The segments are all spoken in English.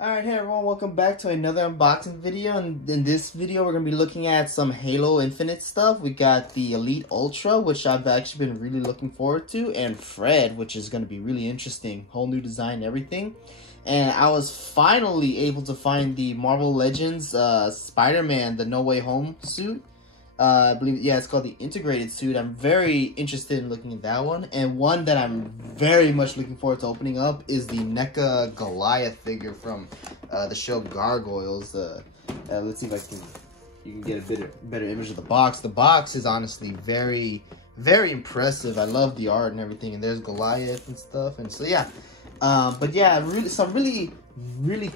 Alright, hey everyone, welcome back to another unboxing video. And in this video, we're going to be looking at some Halo Infinite stuff. We got the Elite Ultra, which I've actually been really looking forward to, and Fred, which is going to be really interesting. Whole new design and everything. And I was finally able to find the Marvel Legends Spider-Man, the No Way Home suit. I believe, yeah, it's called the Integrated Suit. I'm very interested in looking at that one. And one that I'm very much looking forward to opening up is the NECA Goliath figure from the show Gargoyles. Let's see if you can get a better image of the box. The box is honestly very, very impressive. I love the art and everything. And there's Goliath and stuff. And so, yeah. But yeah, some really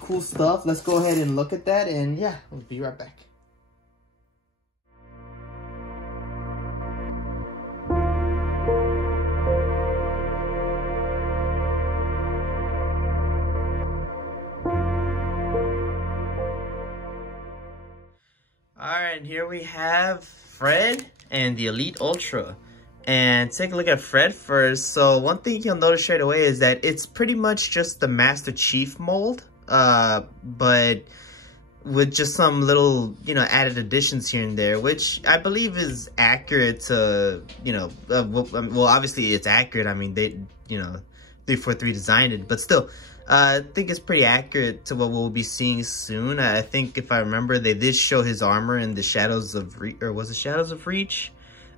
cool stuff. Let's go ahead and look at that. And yeah, we'll be right back. Alright, and here we have Fred and the Elite Ultra. And take a look at Fred first. So one thing you'll notice straight away is that it's pretty much just the Master Chief mold, but with just some little, added additions here and there, which I believe is accurate to, well, obviously it's accurate. I mean, they, 343 designed it, but still, I think it's pretty accurate to what we'll be seeing soon. I think if I remember, they did show his armor in the Shadows of Reach, or was it Shadows of Reach?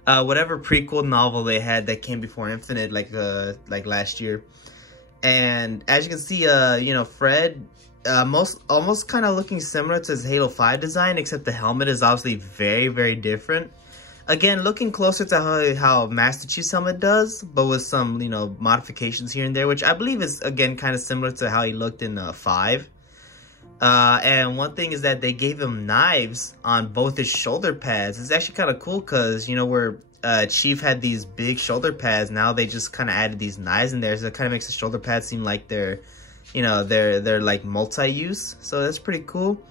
Whatever prequel novel they had that came before Infinite, like last year. And as you can see, Fred, almost kind of looking similar to his Halo 5 design, except the helmet is obviously very, very different. Again, looking closer to how Master Chief's helmet does, but with some, modifications here and there, which I believe is, again, kind of similar to how he looked in 5. And one thing is that they gave him knives on both his shoulder pads. It's actually kind of cool because, where Chief had these big shoulder pads, now they just kind of added these knives in there. So it kind of makes the shoulder pads seem like they're like multi-use. So that's pretty cool.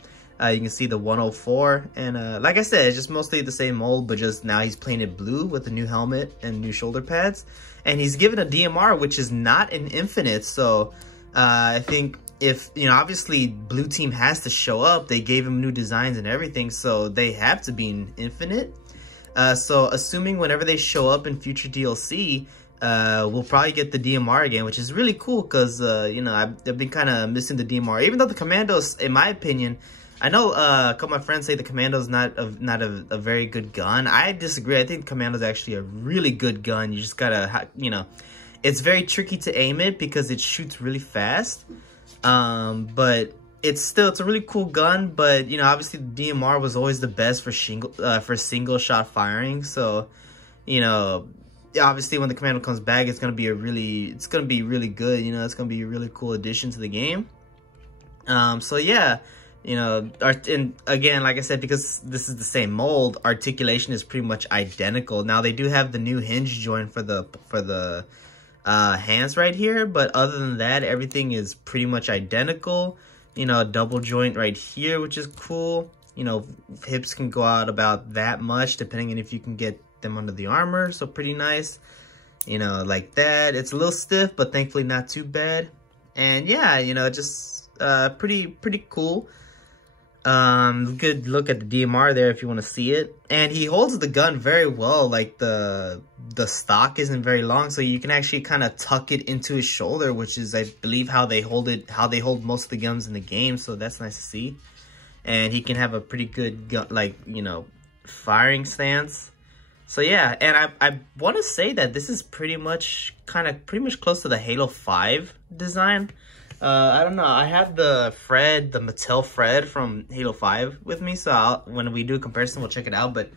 You can see the 104, and like I said, it's just mostly the same mold, but just now he's playing it blue with a new helmet and new shoulder pads. And he's given a DMR, which is not an Infinite, so I think if, obviously Blue Team has to show up, they gave him new designs and everything, so they have to be an Infinite. So assuming whenever they show up in future DLC, we'll probably get the DMR again, which is really cool because, I've been kind of missing the DMR. Even though the Commandos, in my opinion, I know a couple of my friends say the Commando's not a very good gun. I disagree. I think the Commando's actually a really good gun. You just gotta, it's very tricky to aim it because it shoots really fast. But it's a really cool gun. But obviously the DMR was always the best for single shot firing. So, obviously when the Commando comes back, it's gonna be really good. It's gonna be a really cool addition to the game. So yeah. And again, like I said, because this is the same mold, articulation is pretty much identical. Now they do have the new hinge joint for the hands right here, but other than that, everything is pretty much identical. Double joint right here, which is cool. Hips can go out about that much, depending on if you can get them under the armor. So pretty nice. Like that. It's a little stiff, but thankfully not too bad. And yeah, just pretty cool. Good look at the DMR there if you want to see it. And he holds the gun very well. Like the stock isn't very long, so you can actually kind of tuck it into his shoulder, which is, I believe, how they hold most of the guns in the game. So that's nice to see. And he can have a pretty good gun, firing stance. So yeah, and I want to say that this is pretty much close to the Halo 5 design. I don't know. I have the Mattel Fred from Halo 5 with me, so when we do a comparison, we'll check it out. But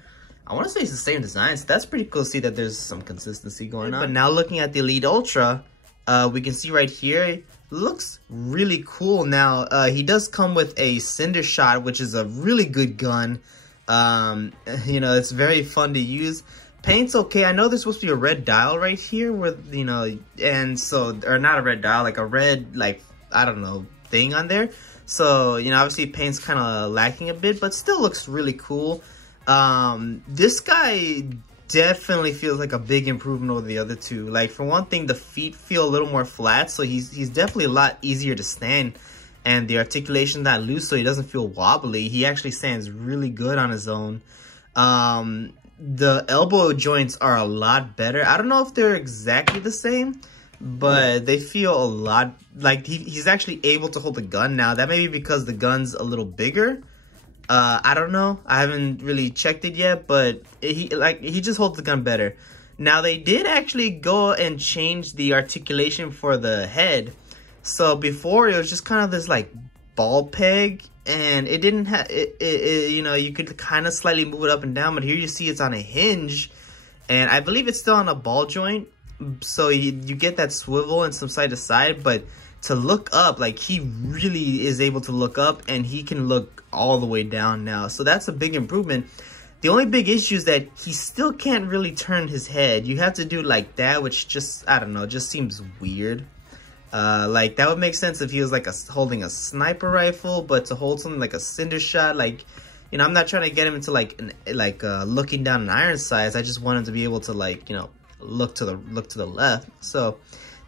I want to say it's the same design, so that's pretty cool to see that there's some consistency going on. But now looking at the Elite Ultra, we can see right here, looks really cool. Now, he does come with a Cinder Shot, which is a really good gun. It's very fun to use. Paint's okay. I know there's supposed to be a red dial right here with, and so, or not a red dial, like a red, I don't know, thing on there. So, obviously paint's kind of lacking a bit, but still looks really cool. This guy definitely feels like a big improvement over the other two. Like, for one thing, the feet feel a little more flat, so he's definitely a lot easier to stand. and the articulation not loose, so he doesn't feel wobbly. He actually stands really good on his own. The elbow joints are a lot better. I don't know if they're exactly the same, but they feel a lot like he's actually able to hold the gun now. That may be because the gun's a little bigger. I don't know. I haven't really checked it yet, but he just holds the gun better. Now they did actually go and change the articulation for the head. So before it was just kind of this like ball peg, and it didn't have you know, you could kind of slightly move it up and down, but here you see it's on a hinge, and I believe it's still on a ball joint, so you get that swivel and some side to side. But to look up, like, he really is able to look up, and he can look all the way down now, so that's a big improvement. The only big issue is that he still can't really turn his head. You have to do like that, which just, I don't know, just seems weird. Like, that would make sense if he was like holding a sniper rifle, but to hold something like a cinder shot, like, you know, I'm not trying to get him into like looking down an iron sights. I just want him to be able to, like, you know, look to the left. So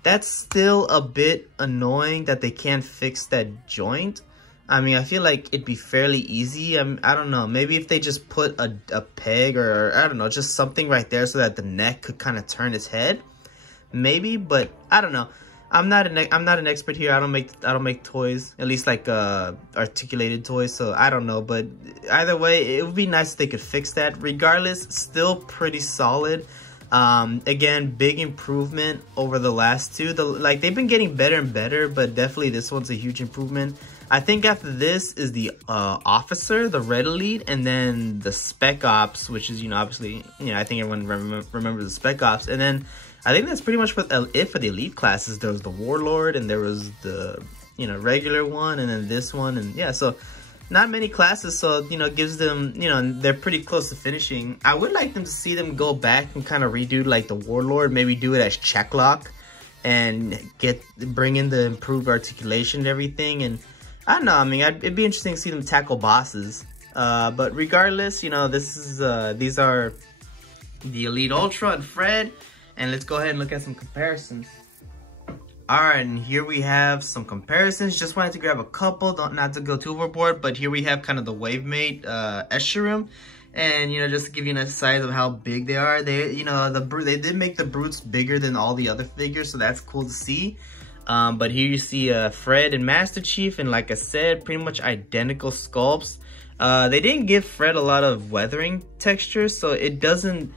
that's still a bit annoying that they can't fix that joint. I mean, I feel like it'd be fairly easy. I don't know, maybe if they just put a peg, or I don't know, just something right there so that the neck could kind of turn its head, maybe. But I don't know. I'm not an expert here. I don't make toys, at least like articulated toys, so I don't know. But either way, it would be nice if they could fix that. Regardless, still pretty solid. Again, big improvement over the last two. Like, they've been getting better and better, but definitely this one's a huge improvement. I think after this is the Officer, the Red Elite, and then the Spec Ops, which is, you know, obviously, you know, I think everyone remembers the Spec Ops. And then I think that's pretty much it for the Elite classes. There was the Warlord, and there was the, you know, regular one, and then this one, and yeah, so not many classes, so, you know, gives them, you know, they're pretty close to finishing. I would like them to see them go back and kind of redo like the Warlord, maybe do it as check lock, and bring in the improved articulation and everything. And I don't know, I mean, it'd be interesting to see them tackle bosses. But regardless, you know, these are the Elite Ultra and Fred, and let's go ahead and look at some comparisons. Alright, and here we have some comparisons. Just wanted to grab a couple, not to go too overboard, but here we have kind of the Wavemate Escharum. And, you know, just to give you a size of how big they are, they did make the Brutes bigger than all the other figures, so that's cool to see. But here you see Fred and Master Chief, and like I said, pretty much identical sculpts. They didn't give Fred a lot of weathering texture, so it doesn't,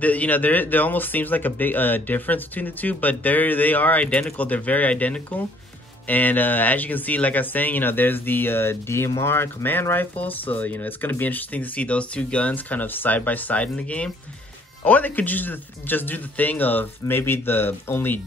you know, there almost seems like a big difference between the two, but they are identical. They're very identical. And as you can see, like I was saying, you know, there's the DMR command rifle, so, you know, it's going to be interesting to see those two guns kind of side by side in the game. Or they could just do the thing of maybe the only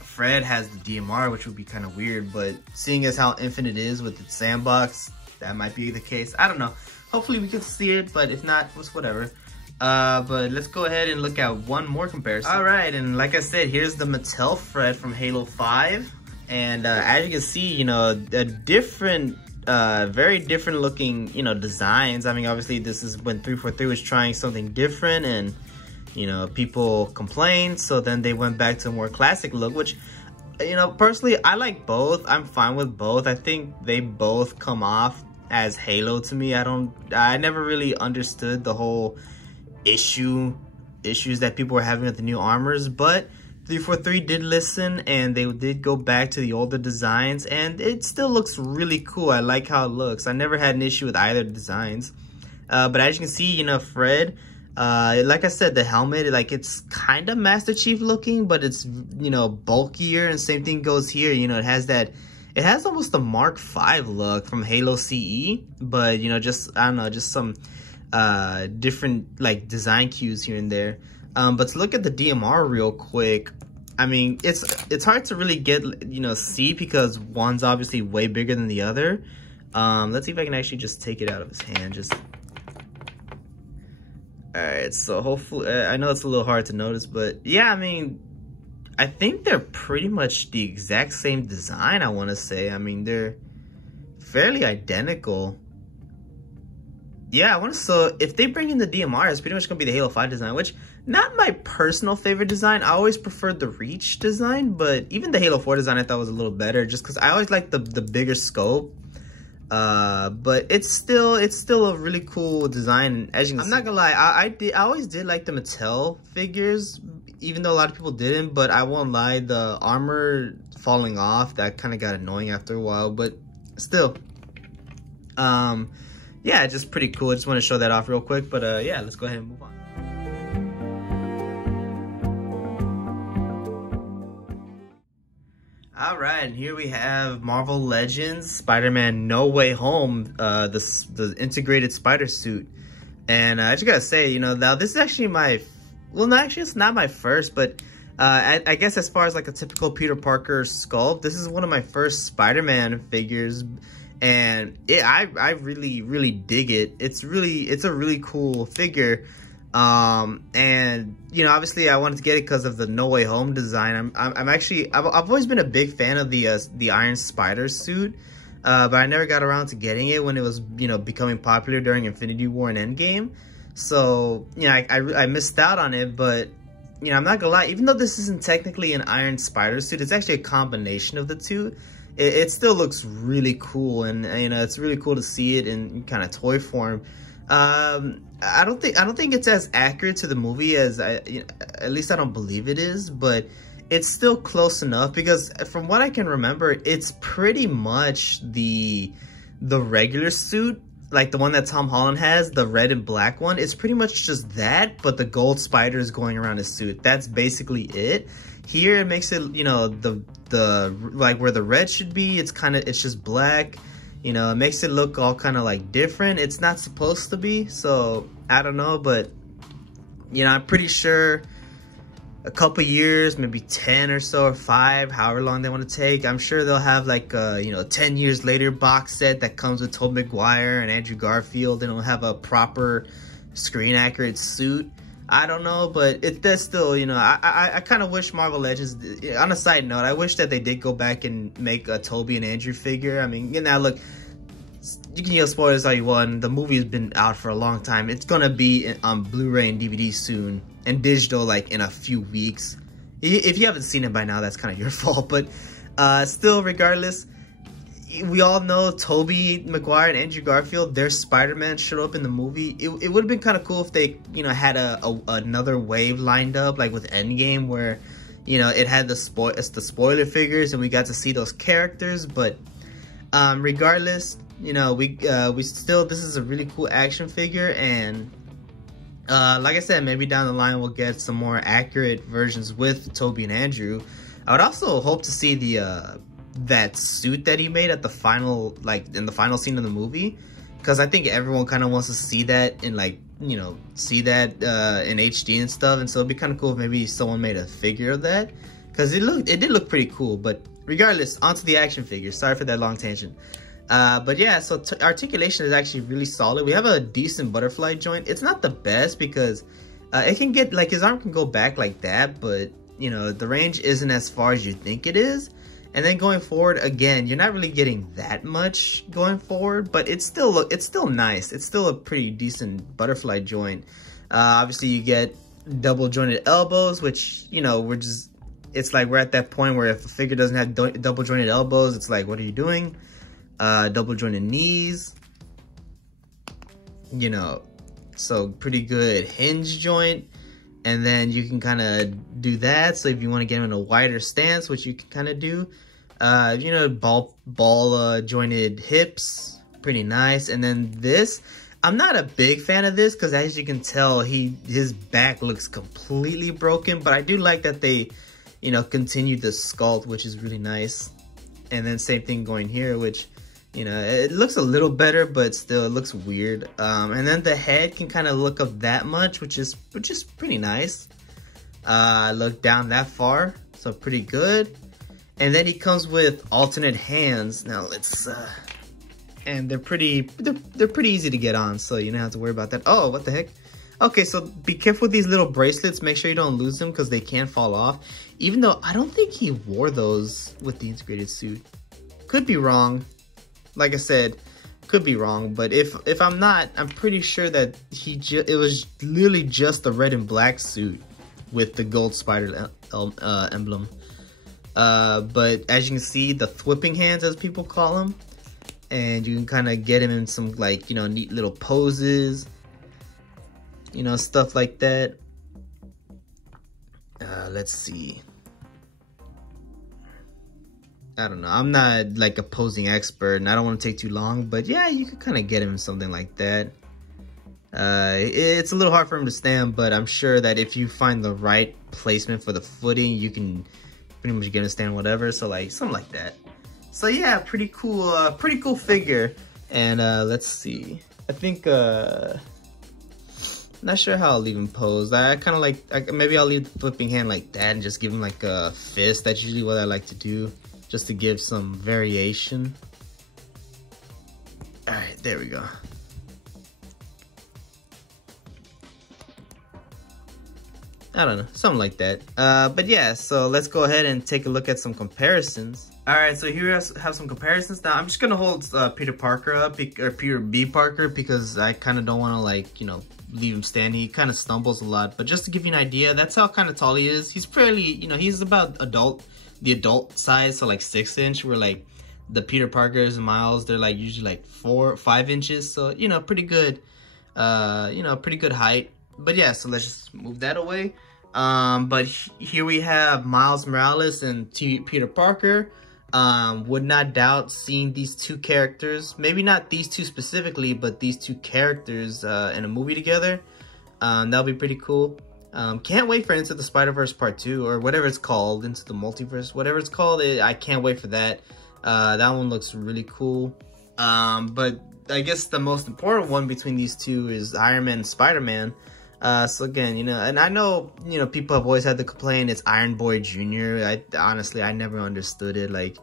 Fred has the DMR, which would be kind of weird, but seeing as how infinite is with its sandbox, that might be the case. I don't know. Hopefully we can see it, but if not, it's whatever. But let's go ahead and look at one more comparison. Alright, and like I said, here's the Mattel Fred from Halo 5. And as you can see, you know, a different, very different looking, you know, designs. I mean, obviously this is when 343 was trying something different, and, you know, people complained, so then they went back to a more classic look, which, you know, personally, I like both. I'm fine with both. I think they both come off as Halo to me. I never really understood the whole issues that people were having with the new armors, but 343 did listen, and they did go back to the older designs, and it still looks really cool. I like how it looks. I never had an issue with either designs. But as you can see, you know, Fred, like I said, the helmet, like, it's kind of Master Chief looking, but it's, you know, bulkier, and same thing goes here. You know, it has almost the Mark V look from Halo CE, but, you know, just, I don't know, just some different, like, design cues here and there. But to look at the DMR real quick, I mean, it's hard to really get, you know, see, because one's obviously way bigger than the other. Let's see if I can actually just take it out of his hand. Just, alright, so hopefully, I know it's a little hard to notice, but yeah, I mean, I think they're pretty much the exact same design, I want to say. I mean, they're fairly identical. Yeah, so if they bring in the DMR, it's pretty much going to be the Halo 5 design, which, Not my personal favorite design. I always preferred the Reach design, but even the Halo 4 design I thought was a little better just because I always like the bigger scope. But it's still a really cool design. As you can see, I'm not gonna lie, I always did like the Mattel figures, even though a lot of people didn't. But I won't lie, the armor falling off, that kind of got annoying after a while. But still, yeah, just pretty cool. I just want to show that off real quick. But yeah, let's go ahead and move on. All right, and here we have Marvel Legends Spider-Man No Way Home, the integrated spider suit. And I just gotta say, you know, now this is actually my, well, no, actually it's not my first, but I guess as far as like a typical Peter Parker sculpt, this is one of my first Spider-Man figures, and I really dig it. It's a really cool figure. And you know, obviously I wanted to get it because of the No Way Home design. I've always been a big fan of the Iron Spider suit, but I never got around to getting it when it was, you know, becoming popular during Infinity War and Endgame. So, you know, I missed out on it. But, you know, I'm not gonna lie, even though this isn't technically an Iron Spider suit, it's actually a combination of the two. It still looks really cool, and you know, it's really cool to see it in kind of toy form. I don't think it's as accurate to the movie as at least I don't believe it is, but it's still close enough because from what I can remember, it's pretty much the regular suit, like the one that Tom Holland has, the red and black one. It's pretty much just that, but the gold spider is going around his suit. That's basically it. Here it makes it, you know, the like where the red should be, it's just black. You know, it makes it look all kind of like different. It's not supposed to be, so I don't know, but you know, I'm pretty sure a couple years, maybe 10 or so, or 5, however long they want to take, I'm sure they'll have like a, you know, 10 years later box set that comes with Tobey Maguire and Andrew Garfield, and it'll have a proper screen accurate suit. I don't know, but that's still, you know, I kind of wish Marvel Legends, on a side note, I wish that they did go back and make a Tobey and Andrew figure. I mean, you know, look, you can yell spoilers all you want. The movie's been out for a long time. It's gonna be on Blu-ray and DVD soon, and digital like in a few weeks. If you haven't seen it by now, that's kind of your fault. But still, regardless, we all know Tobey Maguire and Andrew Garfield, their Spider-Man showed up in the movie. It would have been kind of cool if they, you know, had another wave lined up, like with Endgame, where, you know, it had the spoiler figures and we got to see those characters. But regardless, you know, we still, this is a really cool action figure, and like I said, maybe down the line we'll get some more accurate versions with Tobey and Andrew. I would also hope to see that suit that he made at the final, like in the final scene of the movie, because I think everyone kind of wants to see that in, like, you know, see that in HD and stuff. And so it'd be kind of cool if maybe someone made a figure of that, because it did look pretty cool. But regardless, onto the action figure. Sorry for that long tangent. But yeah, so articulation is actually really solid. We have a decent butterfly joint. It's not the best because it can get, like, his arm can go back like that, but you know, the range isn't as far as you think it is. And then going forward, again, you're not really getting that much going forward, but it's still nice. It's still a pretty decent butterfly joint. Obviously you get double jointed elbows, which, you know, it's like we're at that point where if a figure doesn't have double jointed elbows, it's like, what are you doing? Double jointed knees, you know, so pretty good hinge joint. And then you can kind of do that. So if you want to get him in a wider stance, which you can kind of do, you know, ball jointed hips, pretty nice. And then this, I'm not a big fan of this because, as you can tell, his back looks completely broken. But I do like that they, you know, continued the sculpt, which is really nice. And then same thing going here, which, you know, it looks a little better, but still it looks weird. And then the head can kind of look up that much, which is pretty nice. Look down that far, so pretty good. And then he comes with alternate hands. Now let's, and they're pretty easy to get on, so you don't have to worry about that. Oh, what the heck? Okay, so be careful with these little bracelets. Make sure you don't lose them because they can fall off. Even though I don't think he wore those with the integrated suit. Could be wrong. Like I said, Could be wrong, but if I'm not, I'm pretty sure that it was literally just the red and black suit with the gold spider emblem. But as you can see, the whipping hands, as people call them, and you can kind of get him in some, like, you know, neat little poses, you know, stuff like that. Let's see. I don't know. I'm not like a posing expert, and I don't want to take too long, but yeah, you could kind of get him in something like that. It's a little hard for him to stand, but I'm sure that if you find the right placement for the footing, you can pretty much get him to stand whatever. So like something like that. So yeah, pretty cool figure. And let's see. I think not sure how I'll leave him posed. I kind of like, maybe I'll leave the flipping hand like that and just give him like a fist. That's usually what I like to do, just to give some variation. All right, there we go. I don't know, something like that. But yeah, so let's go ahead and take a look at some comparisons. All right, so here we have some comparisons. Now I'm just gonna hold Peter Parker up, or Peter B. Parker, because I kind of don't want to, like, you know, leave him standing. He kind of stumbles a lot, but just to give you an idea, that's how kind of tall he is. He's fairly, you know, he's about the adult size, so like 6-inch, where like the Peter Parkers and Miles, they're like usually like 4-5 inches, so you know, pretty good, you know, pretty good height. But yeah, so let's just move that away. But here we have Miles Morales and Peter Parker. Would not doubt seeing these two characters, maybe not these two specifically, but these two characters in a movie together. That'll be pretty cool. Can't wait for Into the Spider-Verse Part 2, or whatever it's called, Into the Multiverse, whatever it's called. I can't wait for that. That one looks really cool. But I guess the most important one between these two is Iron Man and Spider-Man. So again, you know, and I know, you know, people have always had to complain it's Iron Boy Jr. Honestly, I never understood it. Like,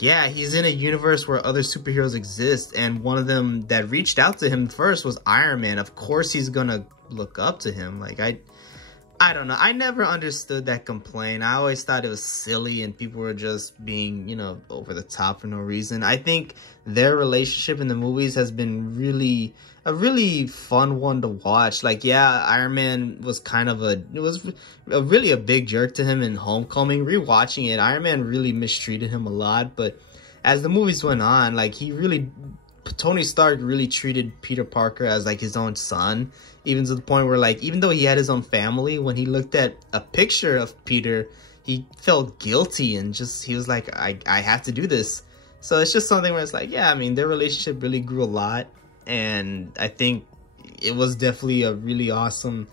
yeah, he's in a universe where other superheroes exist, and one of them that reached out to him first was Iron Man. Of course he's gonna look up to him. Like, I don't know. I never understood that complaint. I always thought it was silly and people were just being, you know, over the top for no reason. I think their relationship in the movies has been a really fun one to watch. Like, yeah, Iron Man was kind of really a big jerk to him in Homecoming. Rewatching it, Iron Man really mistreated him a lot, but as the movies went on, like, Tony Stark really treated Peter Parker as like his own son, even to the point where, like, even though he had his own family, when he looked at a picture of Peter, he felt guilty and he was like, I have to do this. So it's just something where it's like, yeah, I mean, their relationship really grew a lot, and I think it was definitely a really awesome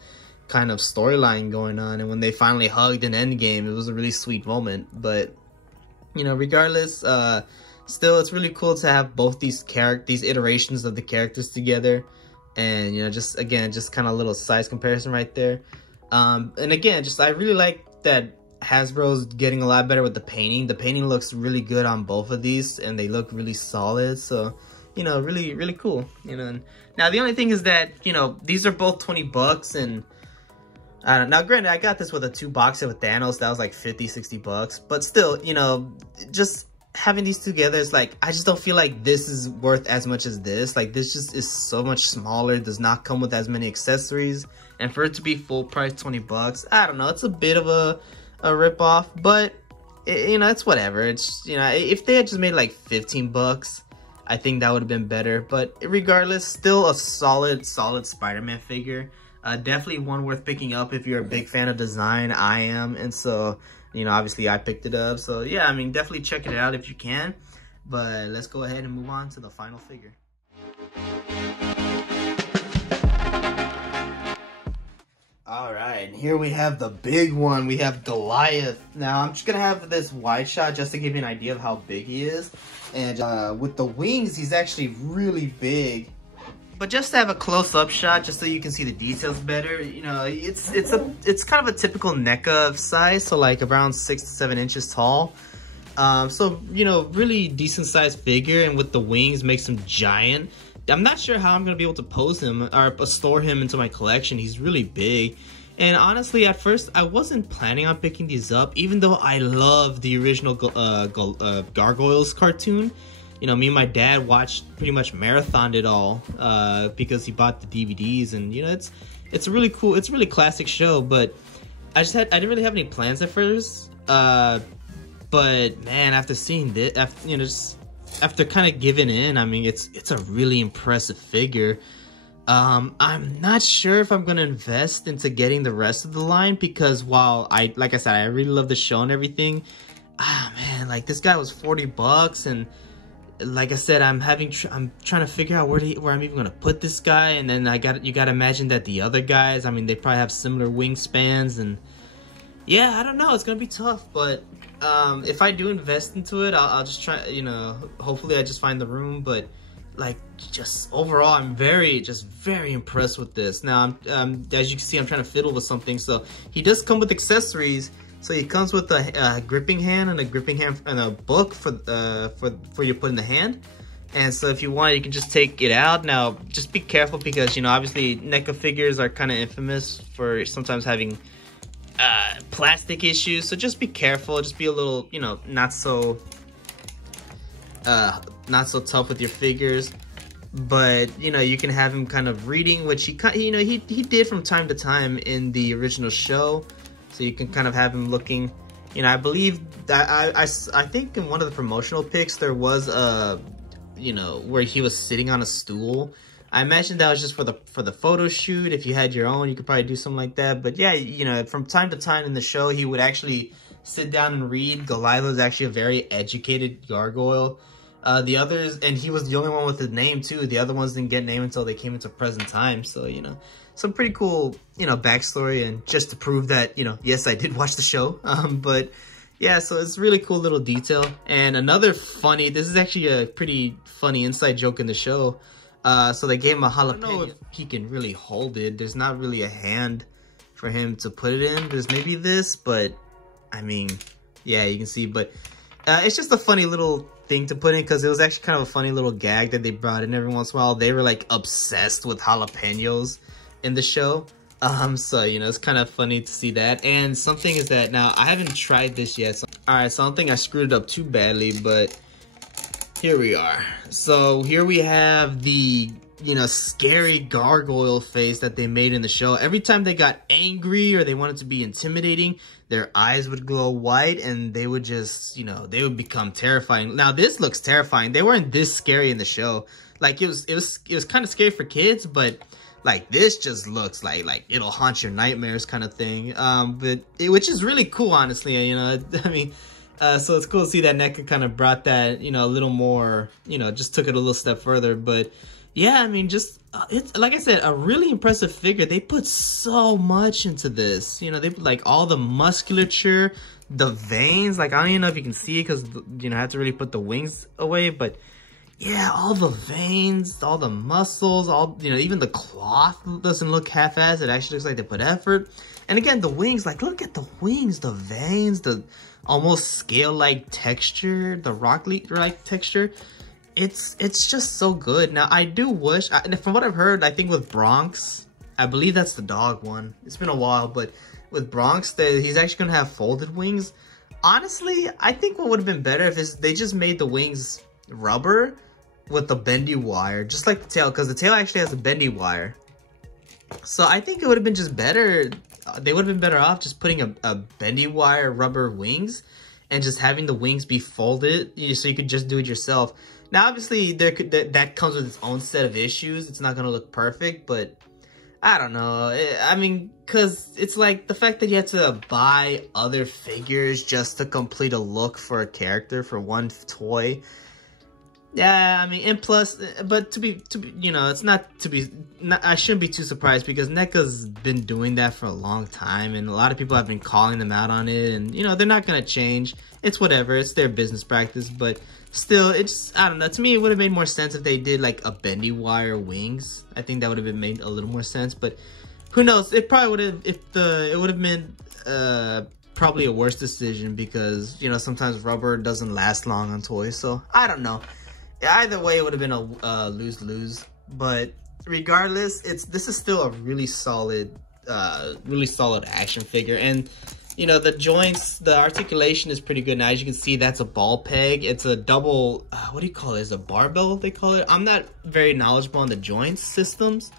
kind of storyline going on. And when they finally hugged in Endgame, it was a really sweet moment. But, you know, regardless, still, it's really cool to have both these iterations of the characters together. And, you know, just kind of a little size comparison right there. And again, I really like that Hasbro's getting a lot better with the painting. The painting looks really good on both of these, and they look really solid. So, you know, really, really cool. You know, now the only thing is that, you know, these are both $20, and I don't know. Now, granted, I got this with a 2-box set with Thanos. That was like $50-$60, but still, you know, just having these together is like, I just don't feel like this is worth as much as this. Like, this just is so much smaller, does not come with as many accessories, and for it to be full price $20, I don't know, it's a bit of a rip-off, but you know, it's whatever. It's, you know, if they had just made like $15, I think that would have been better. But regardless, still a solid Spider-Man figure. Definitely one worth picking up if you're a big fan of design. I am, and so, you know, obviously I picked it up. So yeah, I mean, definitely check it out if you can. But let's go ahead and move on to the final figure. All right, here we have the big one. We have Goliath. Now, I'm just gonna have this wide shot just to give you an idea of how big he is. And with the wings, he's actually really big. But just to have a close-up shot, just so you can see the details better, you know, it's kind of a typical NECA size, so like around 6 to 7 inches tall. So, you know, really decent sized figure, and with the wings makes him giant. I'm not sure how I'm gonna be able to pose him or store him into my collection. He's really big. And honestly, at first, I wasn't planning on picking these up, even though I love the original Gargoyles cartoon. you know, me and my dad watched pretty much marathoned it all because he bought the DVDs, and you know, it's a really cool, it's a really classic show. But I didn't really have any plans at first, but man, after seeing this, after, you know, just after kind of giving in, I mean, it's a really impressive figure. I'm not sure if I'm gonna invest into getting the rest of the line, because while like I said, I really love the show and everything, man, like this guy was $40, and like I said, I'm trying to figure out where I'm even gonna put this guy. And then you gotta imagine that the other guys, I mean, they probably have similar wingspans, and yeah, I don't know, it's gonna be tough. But if I do invest into it, I'll just try, you know, hopefully I just find the room. But like, just overall, I'm very impressed with this. Now, as you can see, I'm trying to fiddle with something. So he does come with accessories. So he comes with a gripping hand and a book for you to put in the hand. And so if you want, you can just take it out. Now, just be careful, because, you know, obviously NECA figures are kind of infamous for sometimes having plastic issues. So just be careful. Just be a little, you know, not so tough with your figures. But, you know, you can have him kind of reading, which he did from time to time in the original show. So you can kind of have him looking, you know, I believe that I think in one of the promotional pics there was you know, where he was sitting on a stool. I imagine that was just for the photo shoot. If you had your own, you could probably do something like that. But yeah, you know, from time to time in the show, he would actually sit down and read. Goliath is actually a very educated gargoyle. The others, and he was the only one with a name too. The other ones didn't get named until they came into present time. So, you know, some pretty cool, you know, backstory, and just to prove that, you know, yes, I did watch the show. But yeah, so it's a really cool little detail. And another funny, this is actually a pretty funny inside joke in the show. So they gave him a jalapeno. I don't know if he can really hold it. There's not really a hand for him to put it in. There's maybe this, but I mean, yeah, you can see. But it's just a funny little thing to put in, because it was actually kind of a funny little gag that they brought in every once in a while. They were like obsessed with jalapenos in the show. So, you know, it's kind of funny to see that. And something is that, now I haven't tried this yet. So, all right, so I don't think I screwed it up too badly, but here we are. So here we have the, you know, scary gargoyle face that they made in the show. Every time they got angry or they wanted to be intimidating, their eyes would glow white, and they would just, you know, they would become terrifying. Now this looks terrifying. They weren't this scary in the show. Like it was kind of scary for kids, but like this just looks like it'll haunt your nightmares kind of thing. Which is really cool, honestly. You know, I mean, so it's cool to see that NECA kind of brought that, you know, a little more, you know, just took it a little step further. But yeah, I mean, just it's like I said, a really impressive figure. They put so much into this. You know, they put like all the musculature, the veins. Like I don't even know if you can see it, because, you know, I had to really put the wings away, but yeah, all the veins, all the muscles, all, you know, even the cloth doesn't look half-assed. It actually looks like they put effort. And again, the wings, like look at the wings, the veins, the almost scale-like texture, the rock-like texture. It's just so good. Now, I do wish, from what I've heard, I think with Bronx, I believe that's the dog one. It's been a while, but with Bronx, he's actually going to have folded wings. Honestly, I think what would have been better if they just made the wings rubber with the bendy wire, just like the tail, because the tail actually has a bendy wire. So I think it would have been just better. They would have been better off just putting a bendy wire rubber wings and just having the wings be folded, so you could just do it yourself. Now, obviously, that comes with its own set of issues. It's not going to look perfect, but I don't know. I mean, because it's like the fact that you have to buy other figures just to complete a look for a character for one toy. Yeah, I mean, and plus, but to be, you know, it's not to be, I shouldn't be too surprised, because NECA's been doing that for a long time, and a lot of people have been calling them out on it, and, you know, they're not going to change. It's whatever, it's their business practice, but still, it's, I don't know, to me, it would have made more sense if they did, like, a bendy wire wings. I think that would have made a little more sense, but who knows, it probably would have, it would have been, probably a worse decision, because, you know, sometimes rubber doesn't last long on toys, so, I don't know. Either way, it would have been a lose-lose, but regardless, this is still a really solid action figure. And you know, the joints, the articulation is pretty good. Now, as you can see, that's a ball peg. It's a double, what do you call it? It's a barbell, they call it. I'm not very knowledgeable on the joint systems,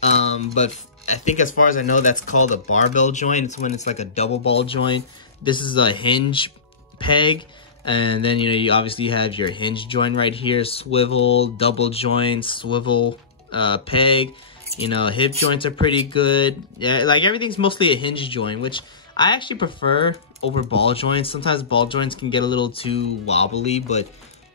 but I think as far as I know, that's called a barbell joint. It's when it's like a double ball joint. This is a hinge peg. And then, you know, you obviously have your hinge joint right here, swivel, double joint, swivel, peg. You know, hip joints are pretty good. Yeah, like everything's mostly a hinge joint, which I actually prefer over ball joints. Sometimes ball joints can get a little too wobbly, but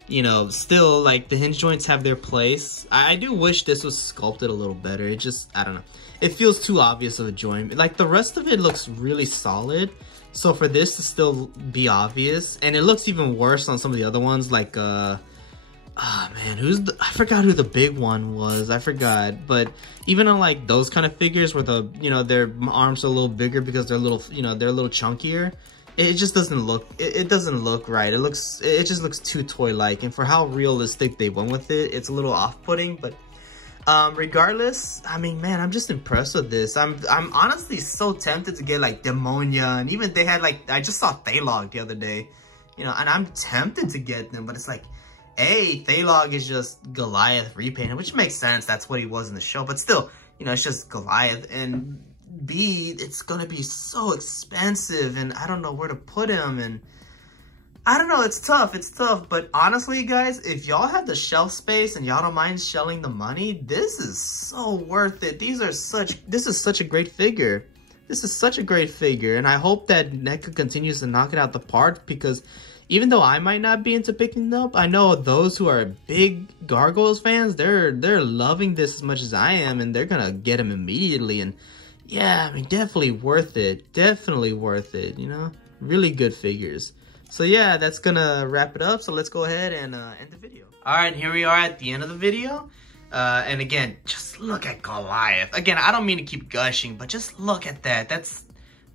you know, still, like, the hinge joints have their place. I do wish this was sculpted a little better. It just, I don't know. It feels too obvious of a joint. Like, the rest of it looks really solid. So for this to still be obvious, and it looks even worse on some of the other ones, like, oh man, I forgot who the big one was. I forgot. But even on, like, those kind of figures where the, you know, their arms are a little bigger because they're a little, you know, they're a little chunkier. It just doesn't look, it doesn't look right. It just looks too toy-like, and for how realistic they went with it, it's a little off-putting. But regardless, I mean, man, I'm just impressed with this. I'm honestly so tempted to get like Demonia, and even they had like, I just saw Thalog the other day, you know, and I'm tempted to get them, but it's like, A, Thalog is just Goliath repainted, which makes sense. That's what he was in the show, but still, you know, it's just Goliath. And B, it's gonna be so expensive, and I don't know where to put him, and I don't know, it's tough, but honestly, guys, if y'all have the shelf space and y'all don't mind shelling the money, this is so worth it. This is such a great figure. This is such a great figure, and I hope that NECA continues to knock it out the park, because even though I might not be into picking it up, I know those who are big Gargoyles fans, they're loving this as much as I am, and they're gonna get them immediately. And yeah, I mean, definitely worth it. Definitely worth it, you know? Really good figures. So yeah, that's gonna wrap it up. So let's go ahead and end the video. All right, here we are at the end of the video. And again, just look at Goliath. Again, I don't mean to keep gushing, but just look at that. That's,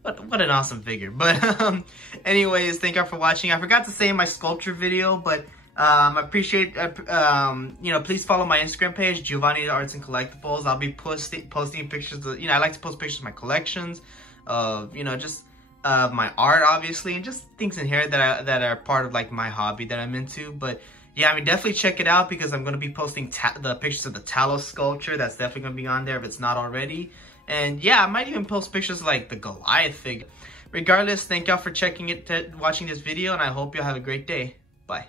what an awesome figure. But anyways, thank y'all for watching. I forgot to say in my sculpture video, but I appreciate, you know, please follow my Instagram page, Giovanni Arts and Collectibles. I'll be posting pictures of, you know, I like to post pictures of my collections, of, you know, just my art, obviously, and just things in here that are part of, like, my hobby that I'm into. But yeah, I mean, definitely check it out, because I'm going to be posting the pictures of the Talos sculpture. That's definitely going to be on there if it's not already. And yeah, I might even post pictures of, like, the Goliath figure. Regardless, thank y'all for watching this video, and I hope y'all have a great day. Bye.